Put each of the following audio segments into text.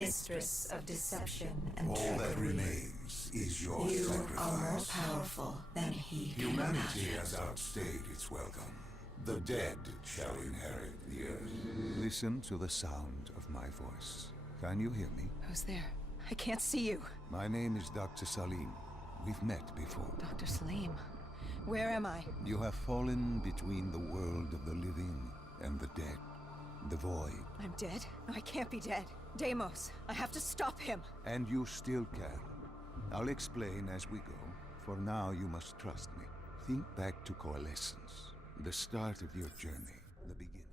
Mistress of deception and All trickery. that remains is your You sacrifice. are more powerful than he can Humanity imagine. has outstayed its welcome. The dead shall inherit the earth. Listen to the sound of my voice. Can you hear me? Who's there? I can't see you. My name is Dr. Salim. We've met before. Dr. Salim. Where am I? You have fallen between the world of the living and the dead. The void. I'm dead? No, I can't be dead. Deimos, I have to stop him. And you still can. I'll explain as we go. For now, you must trust me. Think back to Coalescence. The start of your journey. The beginning.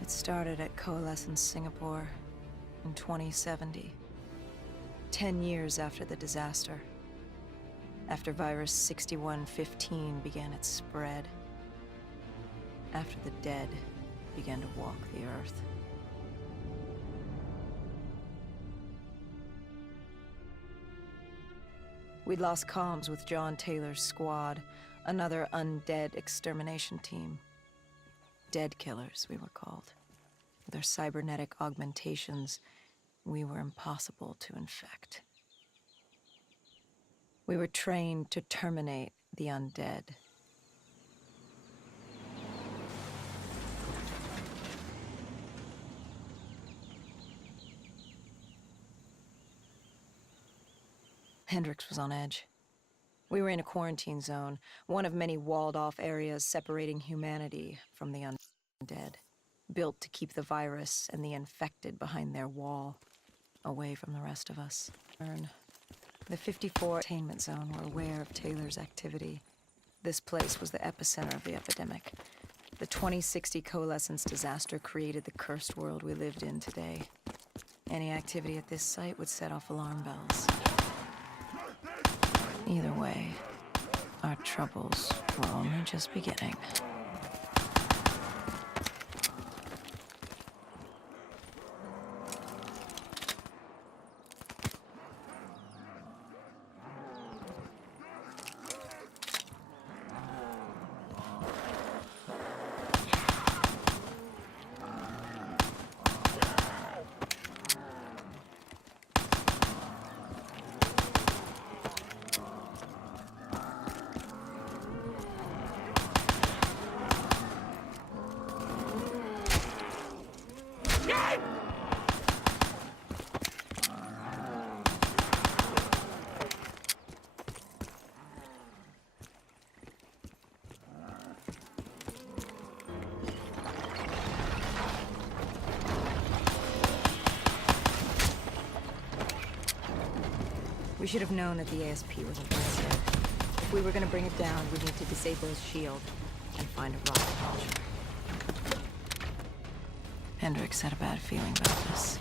It started at Coalescence Singapore in 2070. 10 years after the disaster. After virus 6115 began its spread. After the dead began to walk the earth. We'd lost comms with John Taylor's squad, another undead extermination team. Dead killers, we were called. With our cybernetic augmentations, we were impossible to infect. We were trained to terminate the undead. Hendricks was on edge. We were in a quarantine zone, one of many walled-off areas separating humanity from the undead, built to keep the virus and the infected behind their wall, away from the rest of us. The 54 Attainment Zone were aware of Taylor's activity. This place was the epicenter of the epidemic. The 2060 Coalescence disaster created the cursed world we lived in today. Any activity at this site would set off alarm bells. Either way, our troubles were only just beginning. We should have known that the ASP wasn't right there. If we were going to bring it down, we'd need to disable his shield and find a rocket launcher. Hendricks had a bad feeling about this.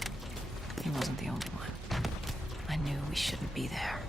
He wasn't the only one. I knew we shouldn't be there.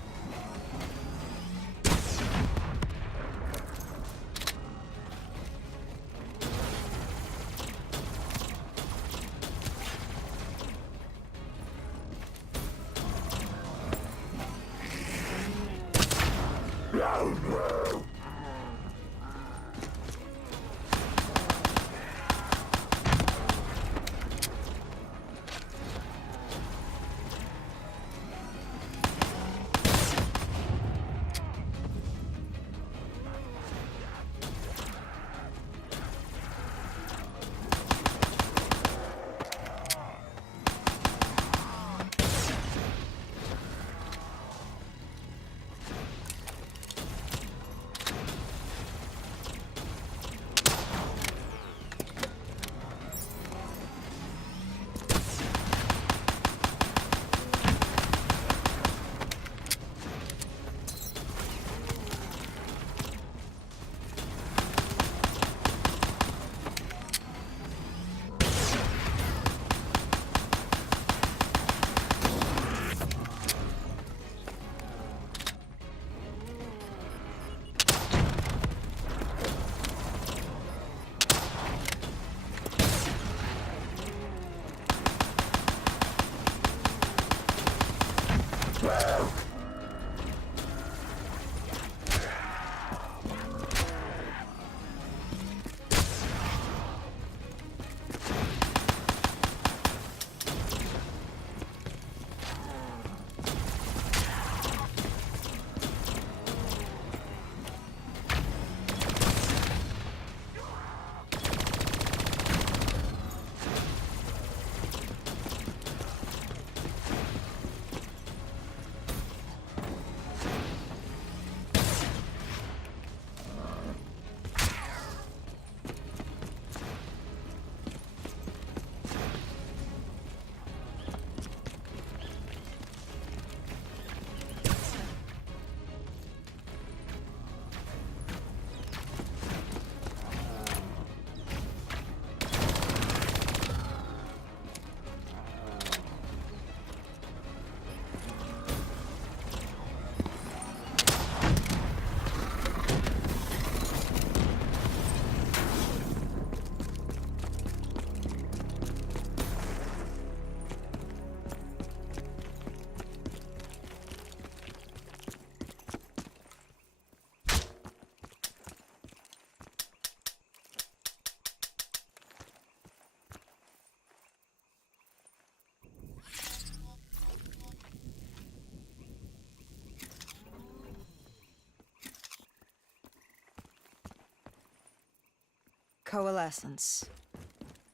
Coalescence.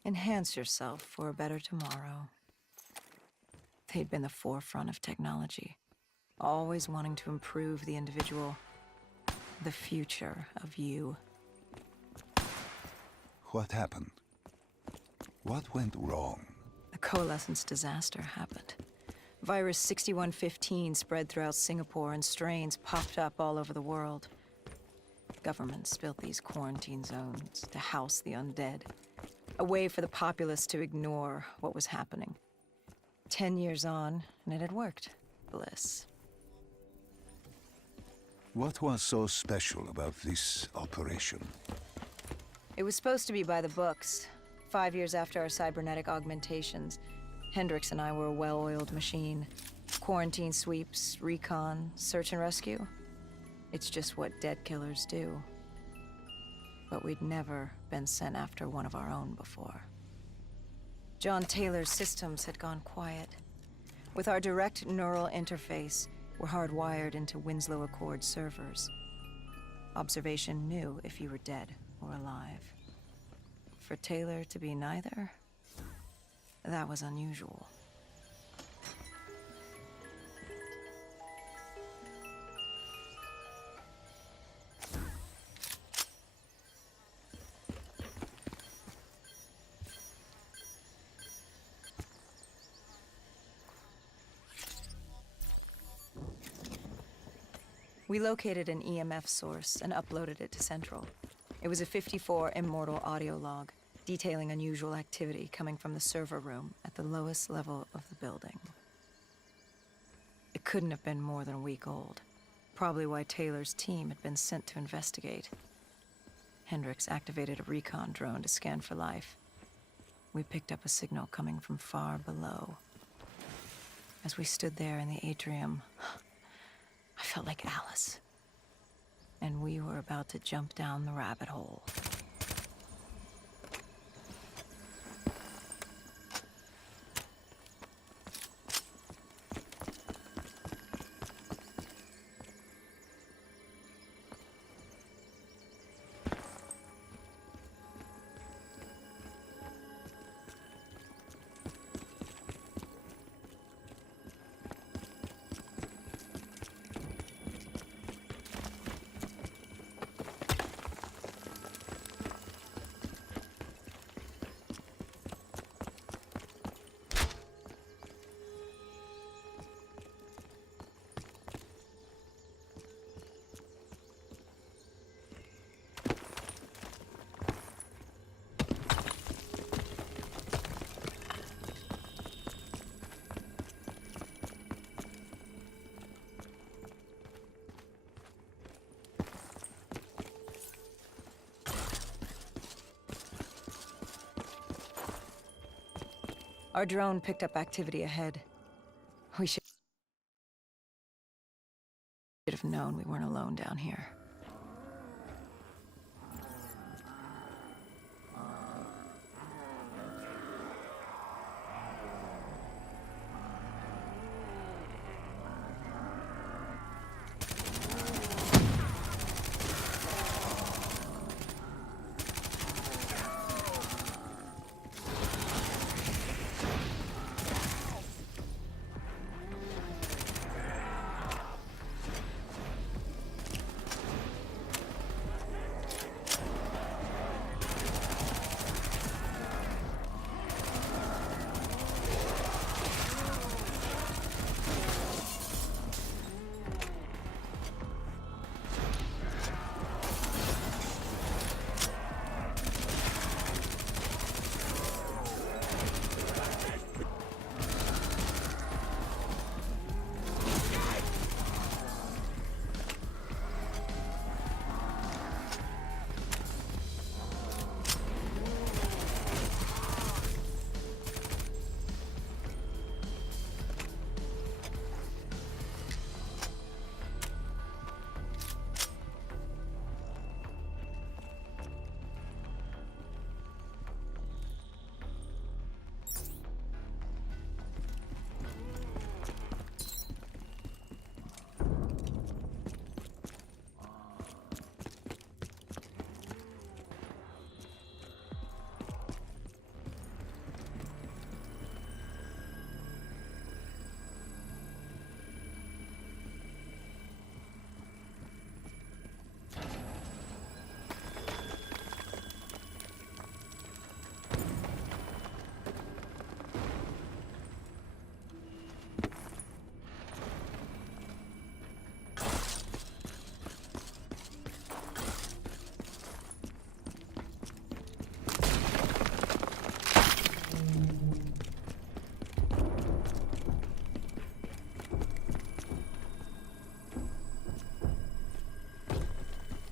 Enhance yourself for a better tomorrow. They'd been the forefront of technology, always wanting to improve the individual, the future of you. What happened? What went wrong? The Coalescence disaster happened. Virus 6115 spread throughout Singapore and strains popped up all over the world. Governments built these quarantine zones to house the undead, a way for the populace to ignore what was happening. 10 years on, and it had worked. Bliss. What was so special about this operation? It was supposed to be by the books. 5 years after our cybernetic augmentations, Hendricks and I were a well-oiled machine. Quarantine sweeps, recon, search and rescue. It's just what dead killers do. But we'd never been sent after one of our own before. John Taylor's systems had gone quiet. With our direct neural interface, we're hardwired into Winslow Accord servers. Observation knew if you were dead or alive. For Taylor to be neither, that was unusual. We located an EMF source and uploaded it to Central. It was a 54 immortal audio log, detailing unusual activity coming from the server room at the lowest level of the building. It couldn't have been more than a week old, probably why Taylor's team had been sent to investigate. Hendricks activated a recon drone to scan for life. We picked up a signal coming from far below. As we stood there in the atrium, I felt like Alice. And we were about to jump down the rabbit hole. Our drone picked up activity ahead. We should Should have known we weren't alone down here.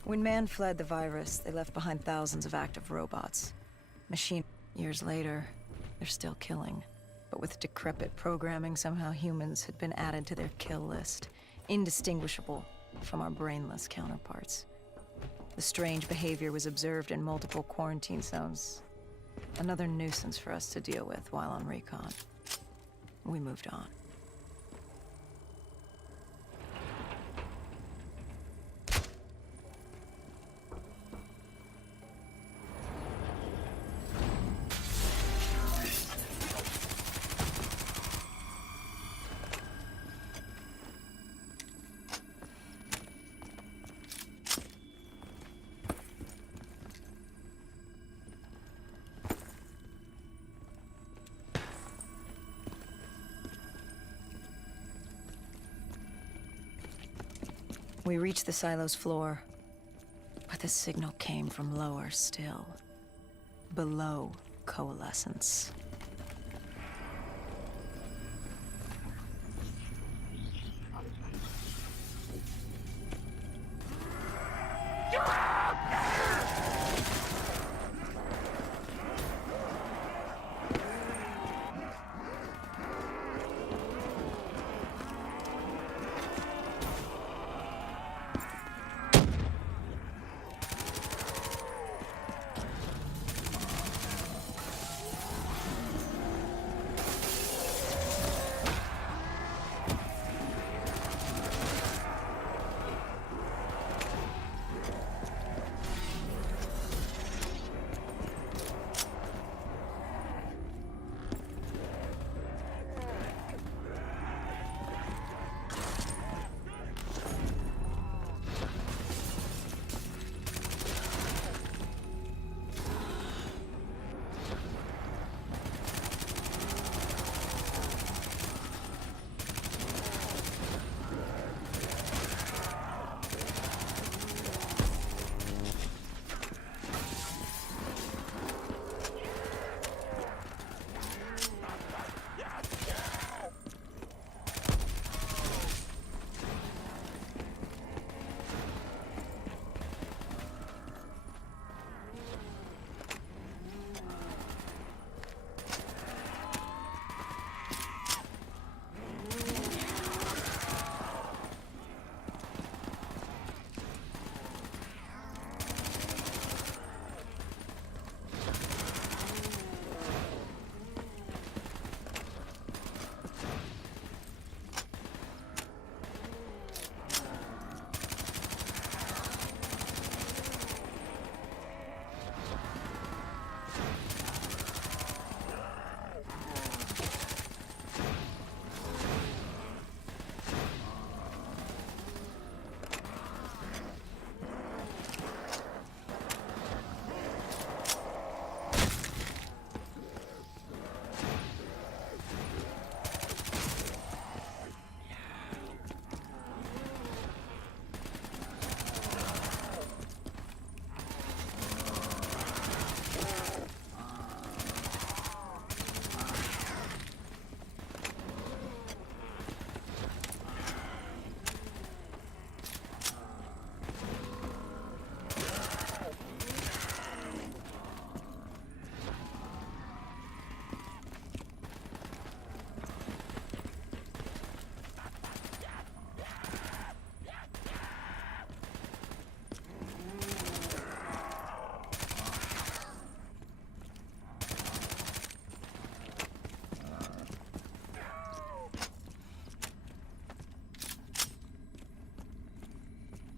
When man fled the virus, they left behind thousands of active robots. Years later, they're still killing. But with decrepit programming, somehow humans had been added to their kill list, indistinguishable from our brainless counterparts. The strange behavior was observed in multiple quarantine zones. Another nuisance for us to deal with while on recon. We moved on. We reached the silo's floor, but the signal came from lower still, below coalescence.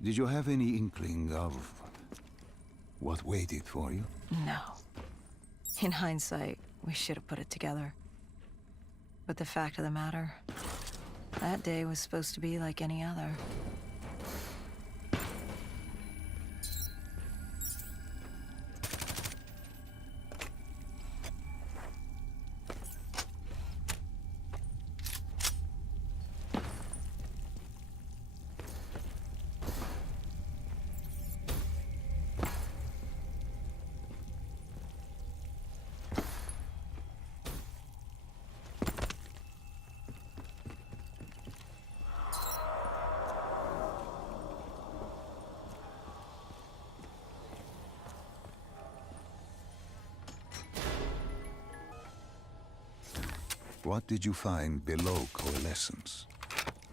Did you have any inkling of what waited for you? No. In hindsight, we should have put it together. But the fact of the matter, that day was supposed to be like any other. What did you find below Coalescence?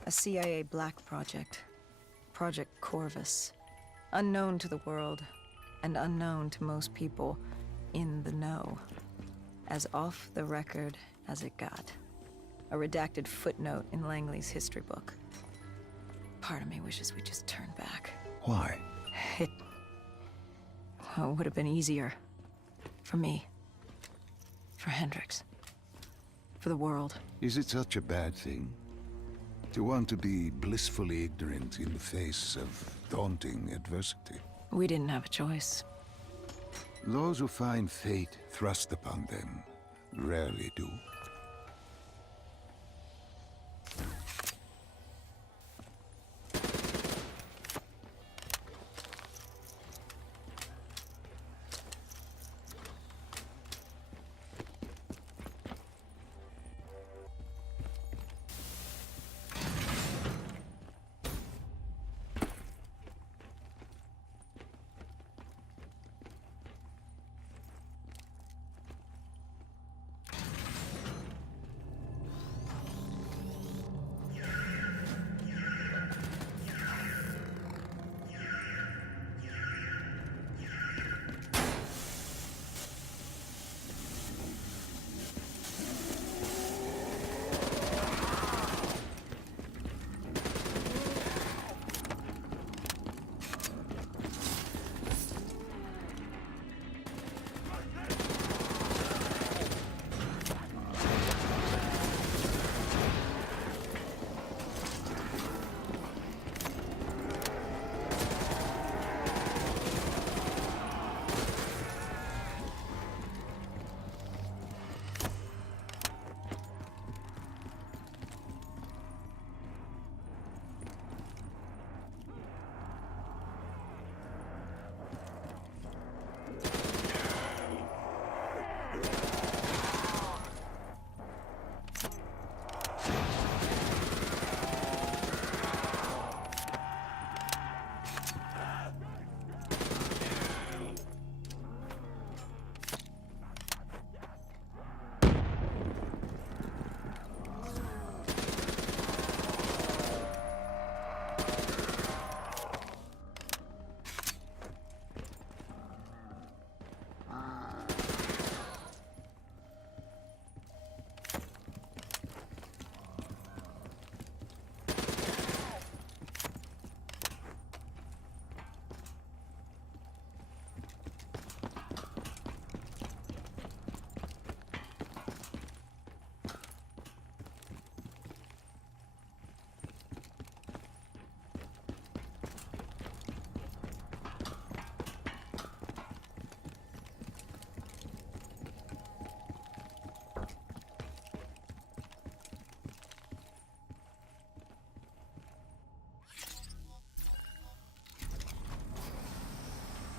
A CIA black project. Project Corvus. Unknown to the world, and unknown to most people in the know. As off the record as it got. A redacted footnote in Langley's history book. Part of me wishes we just turned back. Why? It would have been easier. For me. For Hendricks. For the world. Is it such a bad thing? To want to be blissfully ignorant in the face of daunting adversity? We didn't have a choice. Those who find fate thrust upon them rarely do.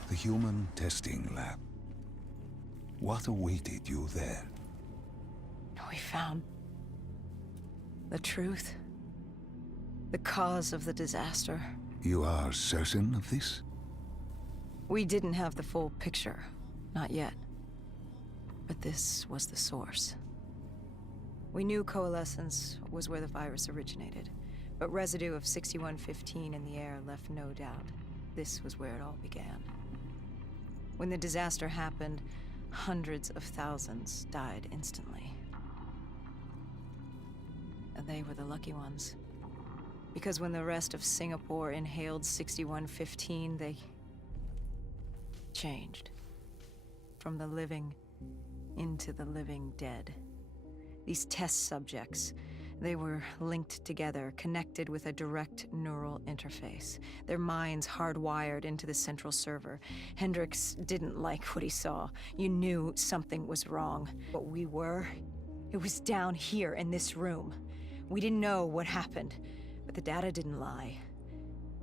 The human testing lab. What awaited you there? We found the truth. The cause of the disaster. You are certain of this? We didn't have the full picture. Not yet. But this was the source. We knew Coalescence was where the virus originated, but residue of 6115 in the air left no doubt. This was where it all began. When the disaster happened, hundreds of thousands died instantly. And they were the lucky ones. Because when the rest of Singapore inhaled 6115, they changed. From the living into the living dead. These test subjects, they were linked together, connected with a direct neural interface. Their minds hardwired into the central server. Hendricks didn't like what he saw. You knew something was wrong. What we were, it was down here in this room. We didn't know what happened, but the data didn't lie.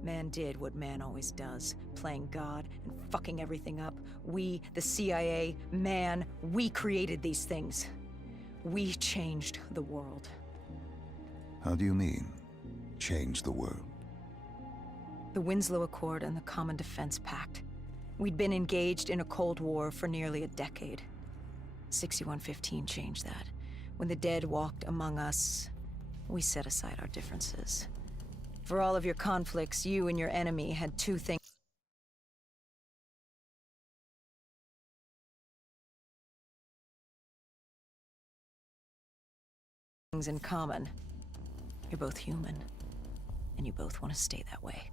Man did what man always does, playing God and fucking everything up. We, the CIA, man, we created these things. We changed the world. How do you mean, change the world? The Winslow Accord and the Common Defense Pact. We'd been engaged in a Cold War for nearly a decade. 6115 changed that. When the dead walked among us, we set aside our differences. For all of your conflicts, you and your enemy had two things in common. You're both human, and you both want to stay that way.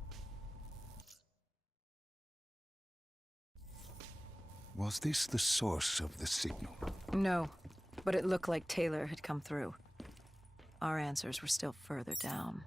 Was this the source of the signal? No, but it looked like Taylor had come through. Our answers were still further down.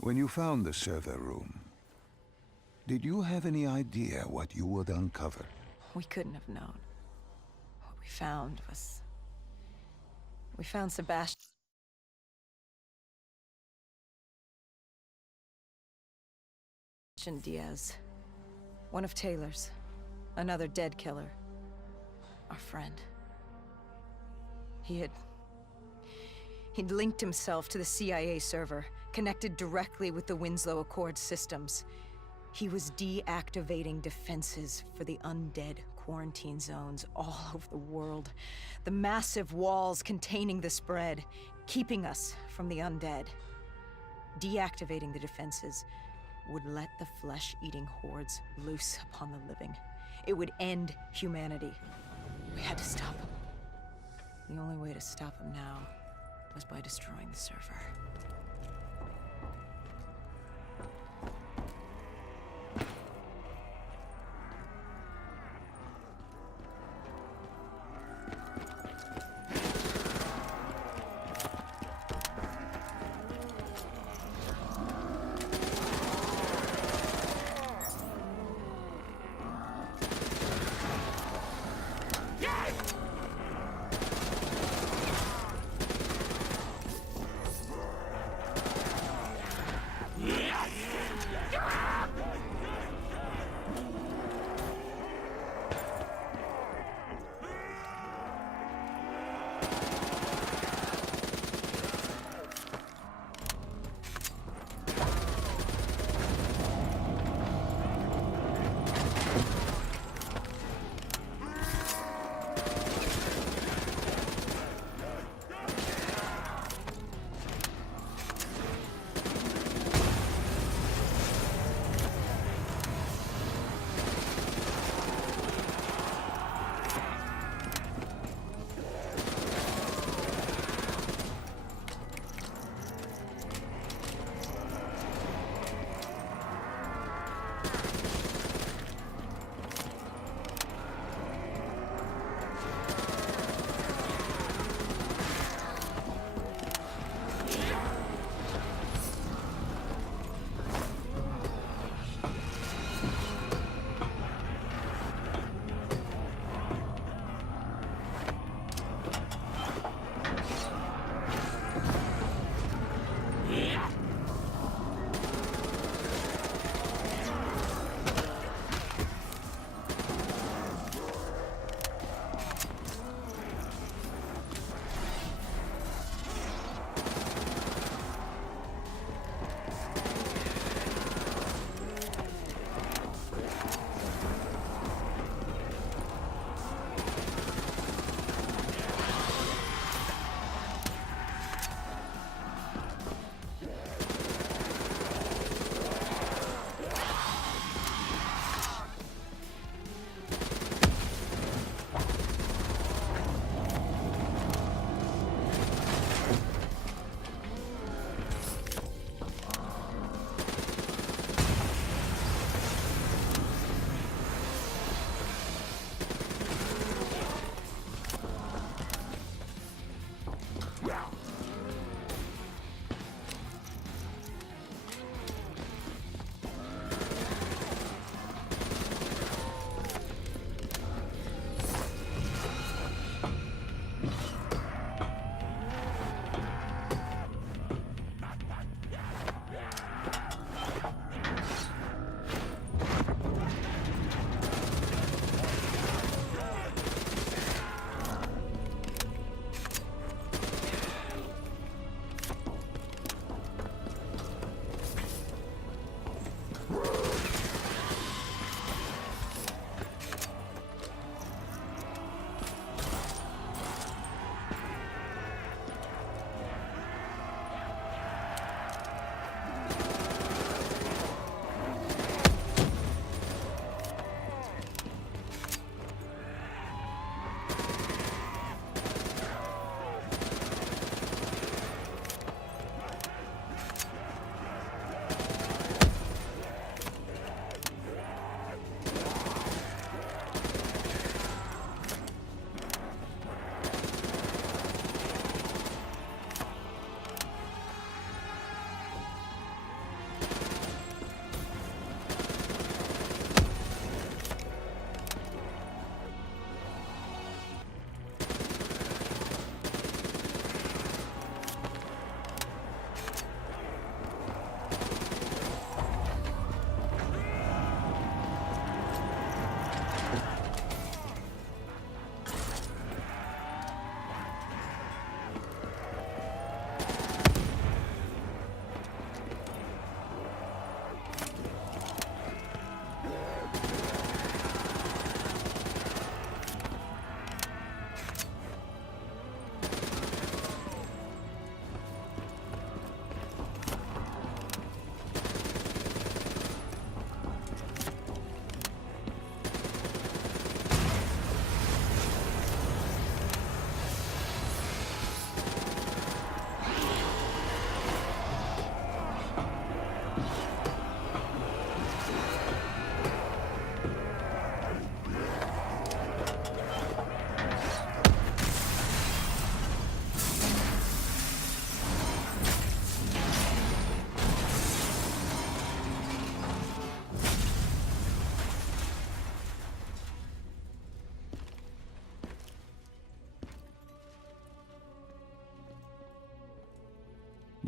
When you found the server room, did you have any idea what you would uncover? We couldn't have known. What we found was... We found Sebastian Diaz. One of Taylor's. Another dead killer. Our friend. He'd linked himself to the CIA server, connected directly with the Winslow Accord systems. He was deactivating defenses for the undead quarantine zones all over the world. The massive walls containing the spread, keeping us from the undead. Deactivating the defenses would let the flesh-eating hordes loose upon the living. It would end humanity. We had to stop him. The only way to stop him now was by destroying the server.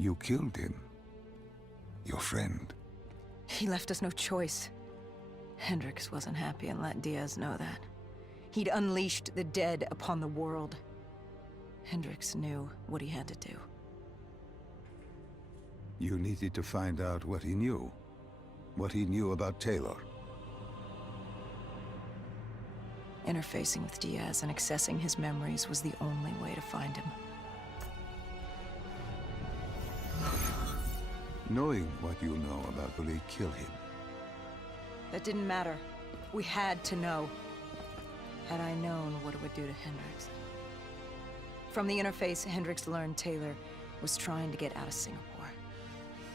You killed him. Your friend. He left us no choice. Hendricks wasn't happy and let Diaz know that. He'd unleashed the dead upon the world. Hendricks knew what he had to do. You needed to find out what he knew. What he knew about Taylor. Interfacing with Diaz and accessing his memories was the only way to find him. Knowing what you know about will he kill him? That didn't matter. We had to know. Had I known what it would do to Hendricks. From the interface, Hendricks learned Taylor was trying to get out of Singapore.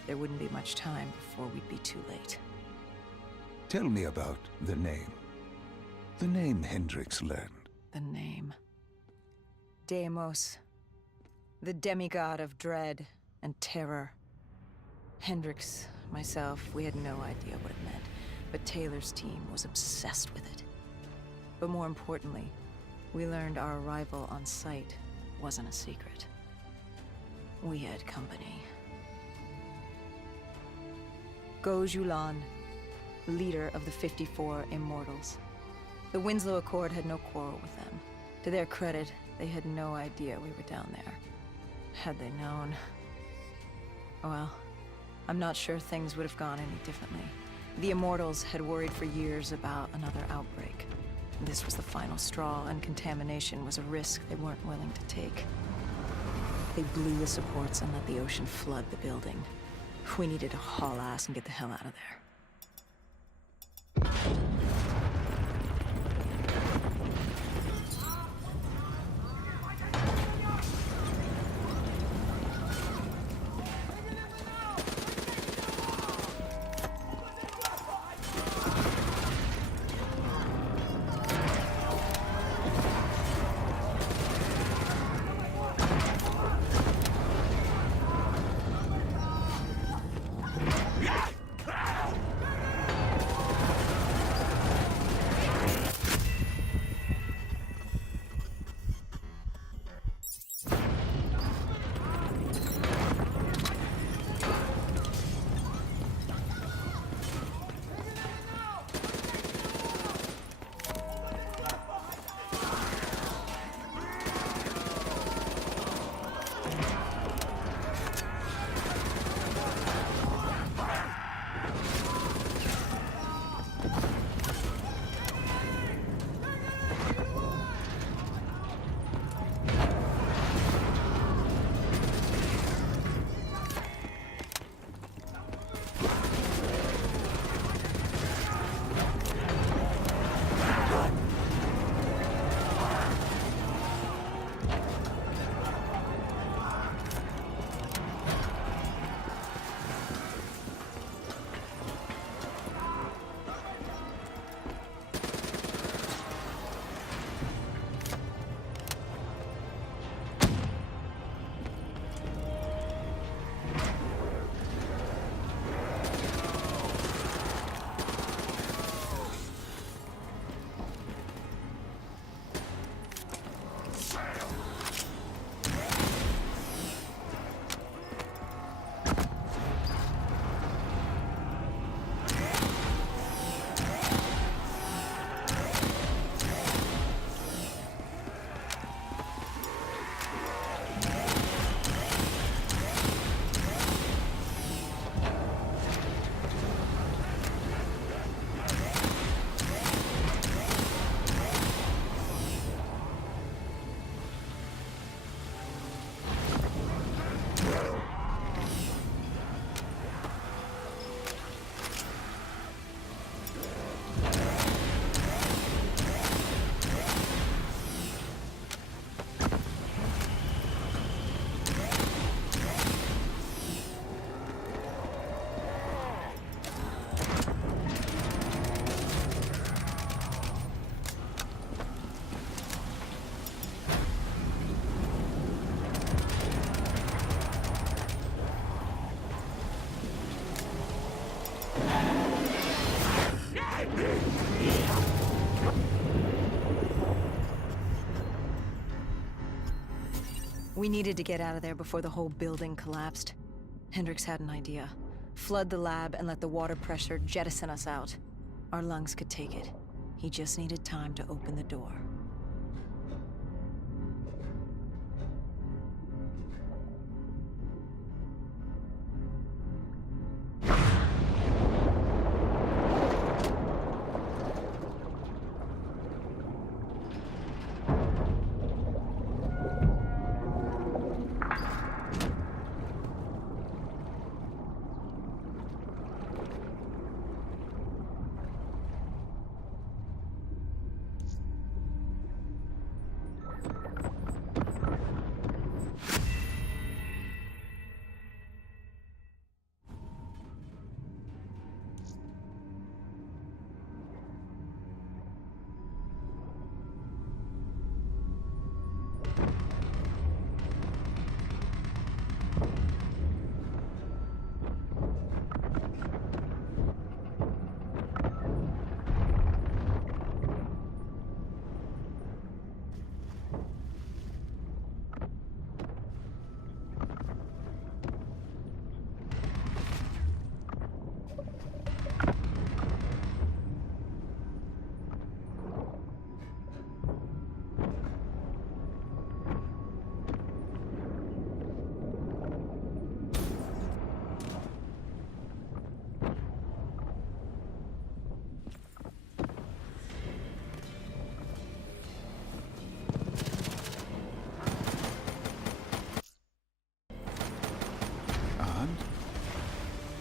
There wouldn't be much time before we'd be too late. Tell me about the name. The name Hendricks learned. The name. Deimos. The demigod of dread and terror. Hendricks, myself, we had no idea what it meant, but Taylor's team was obsessed with it. But more importantly, we learned our arrival on site wasn't a secret. We had company. Go-Julan, leader of the 54 Immortals. The Winslow Accord had no quarrel with them. To their credit, they had no idea we were down there. Had they known... well, I'm not sure things would have gone any differently. The Immortals had worried for years about another outbreak. This was the final straw, and contamination was a risk they weren't willing to take. They blew the supports and let the ocean flood the building. We needed to haul ass and get the hell out of there. We needed to get out of there before the whole building collapsed. Hendricks had an idea. Flood the lab and let the water pressure jettison us out. Our lungs could take it. He just needed time to open the door.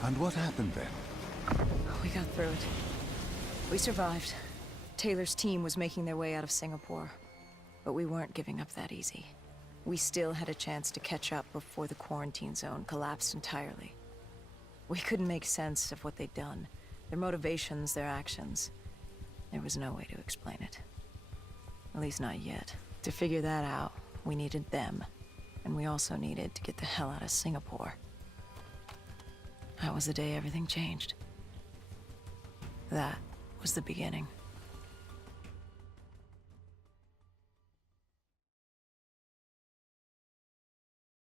And what happened then? We got through it. We survived. Taylor's team was making their way out of Singapore. But we weren't giving up that easy. We still had a chance to catch up before the quarantine zone collapsed entirely. We couldn't make sense of what they'd done. Their motivations, their actions. There was no way to explain it. At least not yet. To figure that out, we needed them. And we also needed to get the hell out of Singapore. That was the day everything changed. That was the beginning.